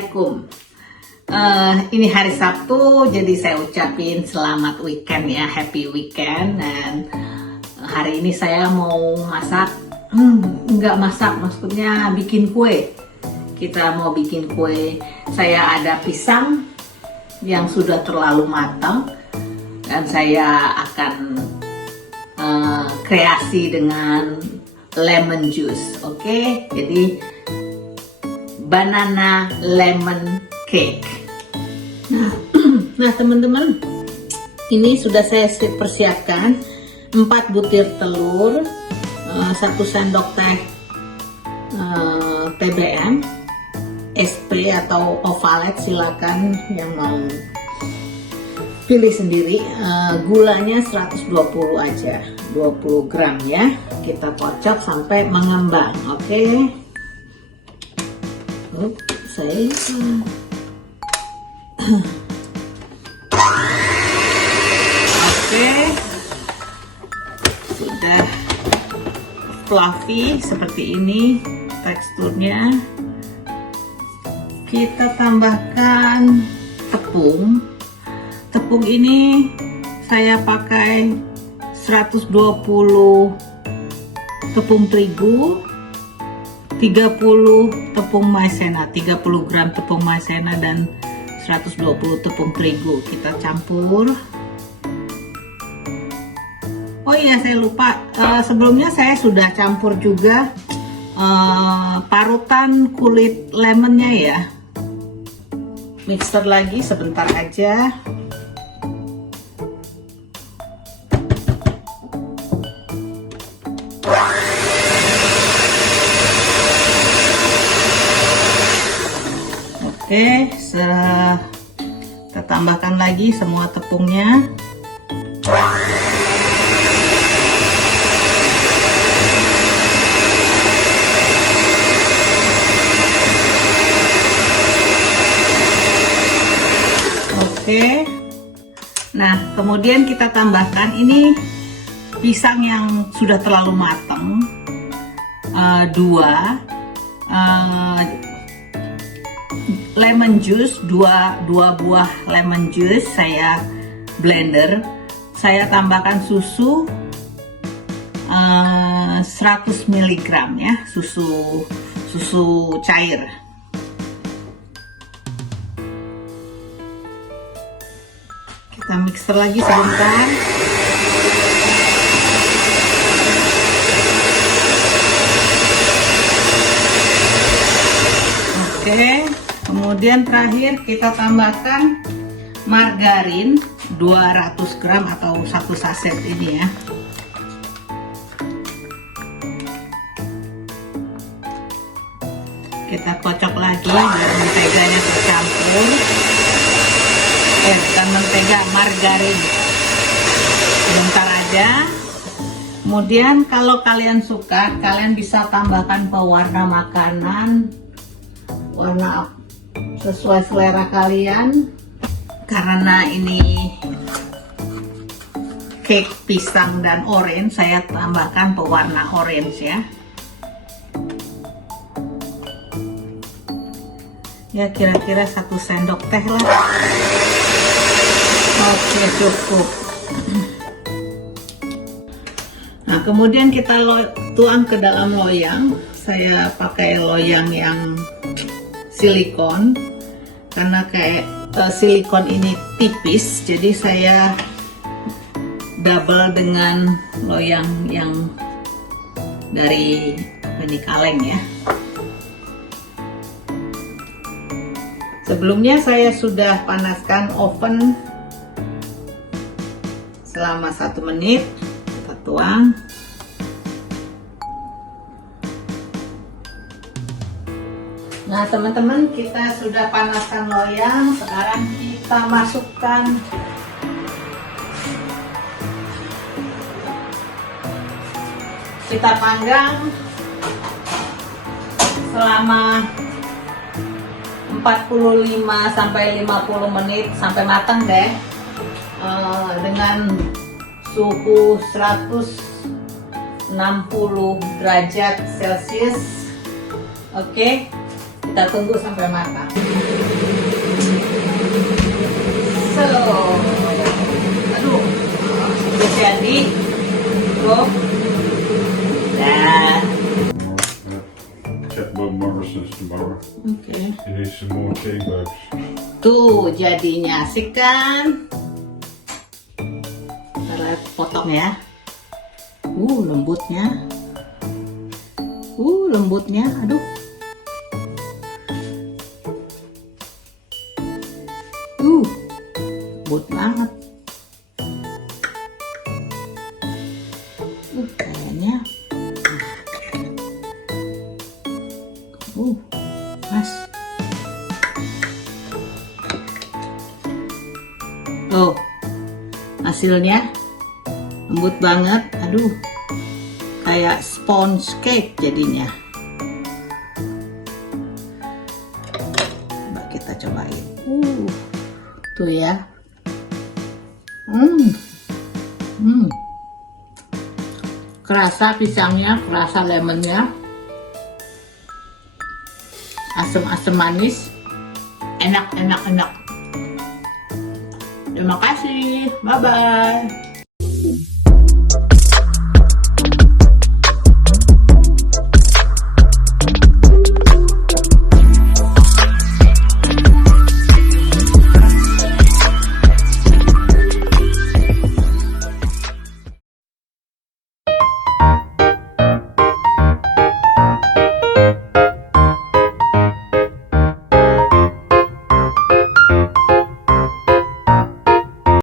Assalamualaikum. Ini hari Sabtu, jadi saya ucapin selamat weekend ya, happy weekend. Dan hari ini saya mau masak, nggak masak, maksudnya bikin kue. Kita mau bikin kue. Saya ada pisang yang sudah terlalu matang dan saya akan kreasi dengan lemon juice, oke? Jadi banana lemon cake. Nah teman-teman, ini sudah saya persiapkan 4 butir telur, 1 sendok teh TBM, SP atau ovalet, silakan yang mau pilih sendiri. Gulanya 120 aja, 20 gram ya. Kita kocok sampai mengembang, oke? Oke, sudah fluffy seperti ini teksturnya. Kita tambahkan tepung. Tepung ini saya pakai 120 tepung terigu, 30 tepung maizena, 30 gram tepung maizena dan 120 tepung terigu. Kita campur. Oh iya, saya lupa, sebelumnya saya sudah campur juga parutan kulit lemonnya ya. Mixer lagi sebentar aja. Oke, kita tambahkan lagi semua tepungnya. Oke, nah kemudian kita tambahkan ini pisang yang sudah terlalu matang, 2 lemon juice, 2 buah lemon juice saya blender. Saya tambahkan susu 100 mg ya, susu cair. Kita mixer lagi sebentar. Oke, kemudian terakhir kita tambahkan margarin 200 gram atau 1 saset ini ya. Kita kocok lagi biar menteganya tercampur. Bukan mentega, margarin. Sebentar aja. Kemudian kalau kalian suka, kalian bisa tambahkan pewarna makanan, warna sesuai selera kalian. Karena ini cake pisang dan orange, saya tambahkan pewarna orange ya. Ya kira-kira 1 sendok teh lah. Oke, cukup. Nah kemudian kita tuang ke dalam loyang. Saya pakai loyang yang silikon karena kayak silikon ini tipis, jadi saya double dengan loyang yang dari ini kaleng ya. Sebelumnya saya sudah panaskan oven selama 1 menit. Kita tuang. Nah teman-teman, kita sudah panaskan loyang. Sekarang kita masukkan kita panggang selama 45 sampai 50 menit sampai matang deh, dengan suhu 160 derajat Celcius. Oke, Kita tunggu sampai matang. So, aduh, sudah jadi. Tuh. Dah. Check Bob Morrison's tomorrow. Oke. He needs some more tea bags. Tuh jadinya asik kan? Kita potong ya. Lembutnya. Lembutnya. Aduh. Lembut banget. Kayaknya. Mas. Oh, hasilnya lembut banget. Aduh, kayak sponge cake jadinya. Coba kita cobain. Tuh ya. Kerasa pisangnya, kerasa lemonnya, asam-asam manis, enak. Terima kasih, bye bye.